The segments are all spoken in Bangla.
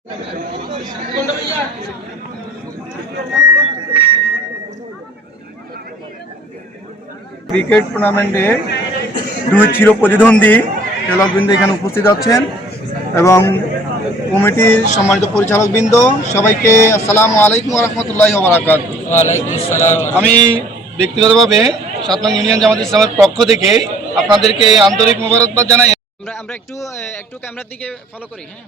ক্রিকেট টুর্নামেন্টে দুই চির প্রতিদ্বন্দ্বী খেলোয়াড়বৃন্দ এখানে উপস্থিত আছেন এবং কমিটির সম্মানিত পরিচালকবৃন্দ সবাইকে আসসালামু আলাইকুম রহমতুল্লাহি ওয়া বারাকাতুহু। ওয়ালাইকুম আসসালাম। আমি ব্যক্তিগতভাবে ৭ নং ইউনিয়ন জামাত ইসলামের পক্ষ থেকে আপনাদেরকে আন্তরিক মোবারকবাদ জানাই। আমরা একটু ক্যামেরার দিকে ফলো করি। হ্যাঁ,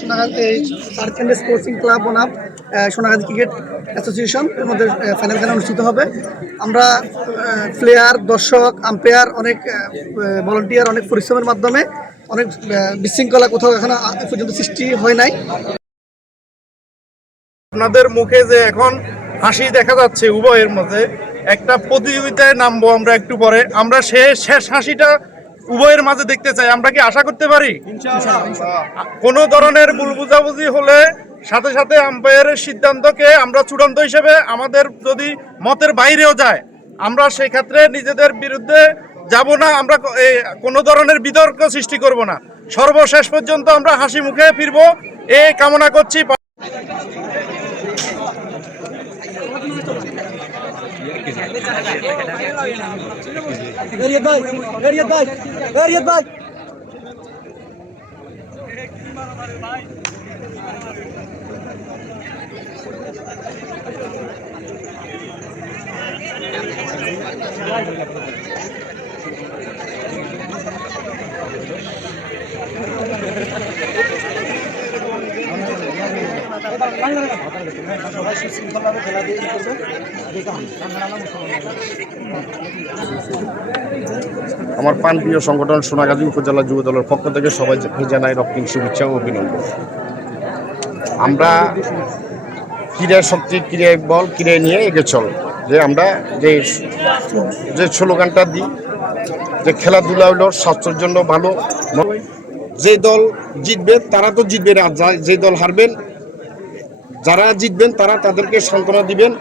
সোনাগাজী স্পোর্টিং ক্লাব বনাম সোনাগাজী ক্রিকেট অ্যাসোসিয়েশন এর মধ্যে ফাইনাল খেলা অনুষ্ঠিত হবে। আমরা প্লেয়ার, দর্শক, আম্পায়ার, অনেক ভলান্টিয়ার, অনেক পরিশ্রমের মাধ্যমে অনেক বিশৃঙ্খলা কোথাও এখনো পর্যন্ত সৃষ্টি হয় নাই। আপনাদের মুখে যে এখন হাসি দেখা যাচ্ছে উভয়ের মধ্যে, একটা প্রতিযোগিতায় নামবো আমরা একটু পরে। আমরা শেষ হাসিটা উভয়ের মাঝে দেখতে চাই। আমরা কি আশা করতে পারি? কোনো ধরনের ভুল বুঝাবুঝি হলে সাথে সাথে আম্পায়ারের সিদ্ধান্তকে আমরা চূড়ান্ত হিসেবে, আমাদের যদি মতের বাইরেও যায় আমরা সেই ক্ষেত্রে নিজেদের বিরুদ্ধে যাব না। আমরা কোনো ধরনের বিতর্ক সৃষ্টি করব না। সর্বশেষ পর্যন্ত আমরা হাসি মুখে ফিরবো এই কামনা করছি। আমার প্রাণপ্রিয় সংগঠন সোনাগাজী উপজেলা যুব দলের পক্ষ থেকে সবাই জানাই রক্তিম শুভেচ্ছা ও অভিনন্দন। আমরা ক্রীড়া শক্তি, ক্রীড়ায় বল, ক্রীড়ায় নিয়ে এগিয়ে চল, যে আমরা যে স্লোগানটা দিই যে খেলাধুলা হলো স্বাস্থ্যের জন্য ভালো। যে দল জিতবে তারা তো জিতবে, আর যে দল হারবেন, যারা জিতবেন তারা তাদেরকে সান্ত্বনা দিবেন।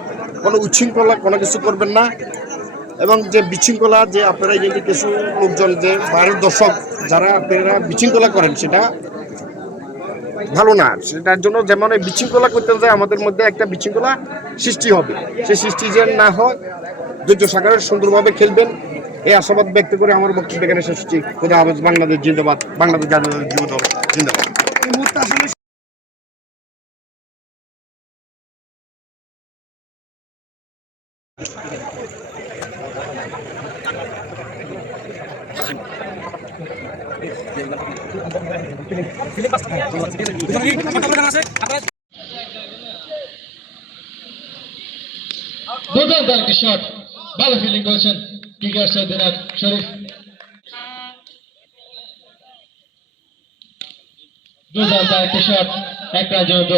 কোনো উচ্ছৃঙ্খলা কোনো কিছু করবেন না। এবং যে বিশৃঙ্খলা, যে আপনারা এই যে কিছু লোকজন, যে বাইরের দর্শক যারা আপনারা বিশৃঙ্খলা করেন, সেটা ভালো না। সেটার জন্য যেমন এই বিশৃঙ্খলা করতে যায়, আমাদের মধ্যে একটা বিশৃঙ্খলা সৃষ্টি হবে। সেই সৃষ্টি যেন না হয়, ধৈর্য সাগরে সুন্দরভাবে খেলবেন, এই আশাবাদ ব্যক্ত করে আমার বক্তব্য এখানে শেষ করছি। খোদা হাফেজ। বাংলাদেশ জিন্দাবাদ। বাংলাদেশ জাতীয় যুব দল জিন্দাবাদ। দুর্দান্ত একটি শট, ভালো ফিল্ডিং করেছেন কিকার দিনাত শরীফ। দুর্দান্ত একটি শট, এক রান জন্য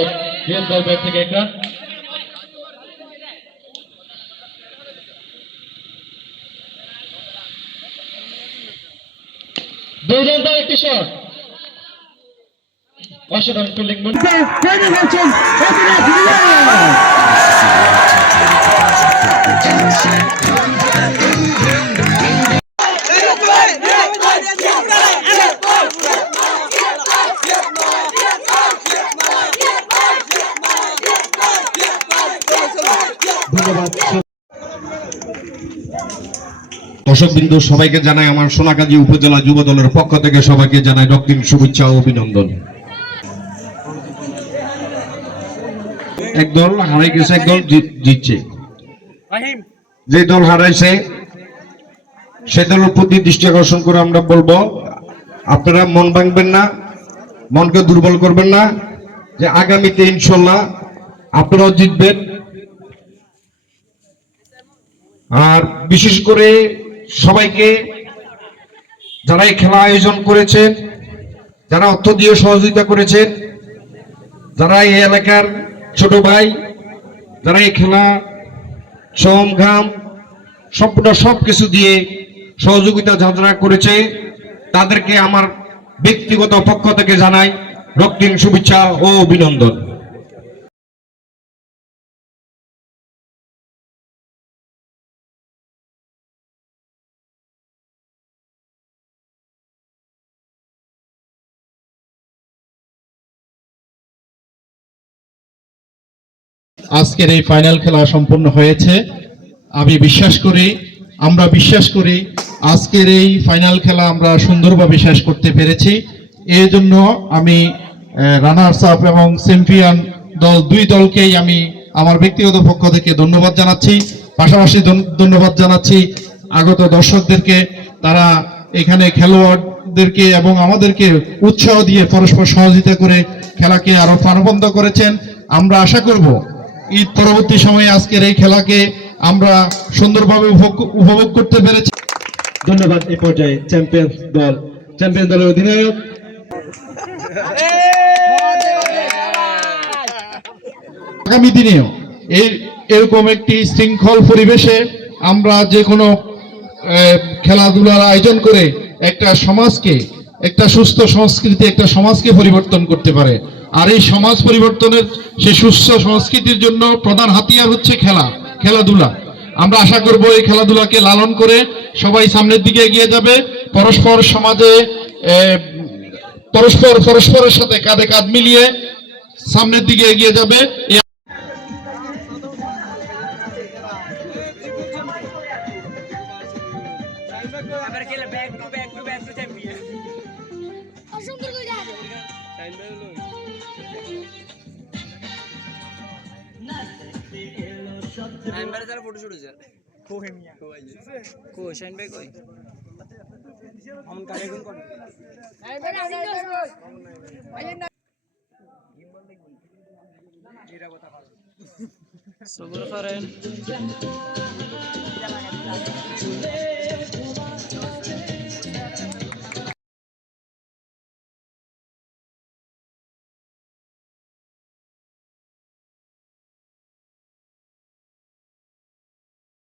রিয়াদ বল ব্যাট থেকে এক রান। দুর্দান্ত একটি শট, অসাধারণ ফিল্ডিং। ধন্যবাদ। দর্শকবৃন্দ সবাইকে জানাই আমার সোনাগাজী উপজেলা যুব দলের পক্ষ থেকে সবাইকে জানাই রক্তিম শুভেচ্ছা ও অভিনন্দন। এক দল হারাই গেছে, এক দল জিতছে। যে দল হারাইছে সে দলের প্রতি দৃষ্টি আকর্ষণ করে আমরা বলবো, আপনারা মন ভাঙবেন না, মনকে দুর্বল করবেন না, যে আগামীতে ইনশাল্লাহ আপনারাও জিতবেন। আর বিশেষ করে সবাইকে যারা এই খেলা আয়োজন করেছেন, যারা অর্থ দিয়ে সহযোগিতা করেছেন, যারা এই এলাকার ছোট ভাই, যারা এই খেলা শ্রম ঘাম সম্পূর্ণ সবকিছু দিয়ে সহযোগিতা যারা করেছে, তাদেরকে আমার ব্যক্তিগত পক্ষ থেকে জানাই রক্তিম শুভেচ্ছা ও অভিনন্দন। আজকের এই ফাইনাল খেলা সম্পন্ন হয়েছে। আমরা বিশ্বাস করি আজকের এই ফাইনাল খেলা আমরা সুন্দরভাবে শেষ করতে পেরেছি। এই জন্য আমি রানার্স আপ এবং চ্যাম্পিয়ন দল দুই দলকেই আমি আমার ব্যক্তিগত পক্ষ থেকে ধন্যবাদ জানাচ্ছি। পাশাপাশি ধন্যবাদ জানাচ্ছি আগত দর্শকদেরকে, তারা এখানে খেলোয়াড়দেরকে এবং আমাদেরকে উৎসাহ দিয়ে পরস্পর সহযোগিতা করে খেলাকে আরো প্রাণবন্ত করেছেন। আমরা আশা করব ঈদ পরবর্তী সময়ে আজকের এই খেলাকে আমরা সুন্দরভাবে উপভোগ করতে পেরেছি। ধন্যবাদ। এই পর্যায়ে চ্যাম্পিয়ন দলের অধিনায়ক আগামী দিনেও এরকম একটি শৃঙ্খল পরিবেশে আমরা যে কোনো খেলাধুলার আয়োজন করে একটা সমাজকে, একটা সুস্থ সংস্কৃতি, একটা সমাজকে পরিবর্তন করতে পারে। আর এই সমাজ পরিবর্তনের সেই সুস্থ সংস্কৃতির জন্য প্রধান হাতিয়ার হচ্ছে খেলাধুলা। আমরা আশা করব এই খেলাধুলাকে লালন করে সবাই সামনের দিকে এগিয়ে যাবে, পরস্পর সমাজে পরস্পরের সাথে কাঁধে কাঁধ মিলিয়ে সামনের দিকে এগিয়ে যাবে। ফটো শুট হয়েছে কই শাইন ভাই কই আমন কারে কোন কোন সবুর করেন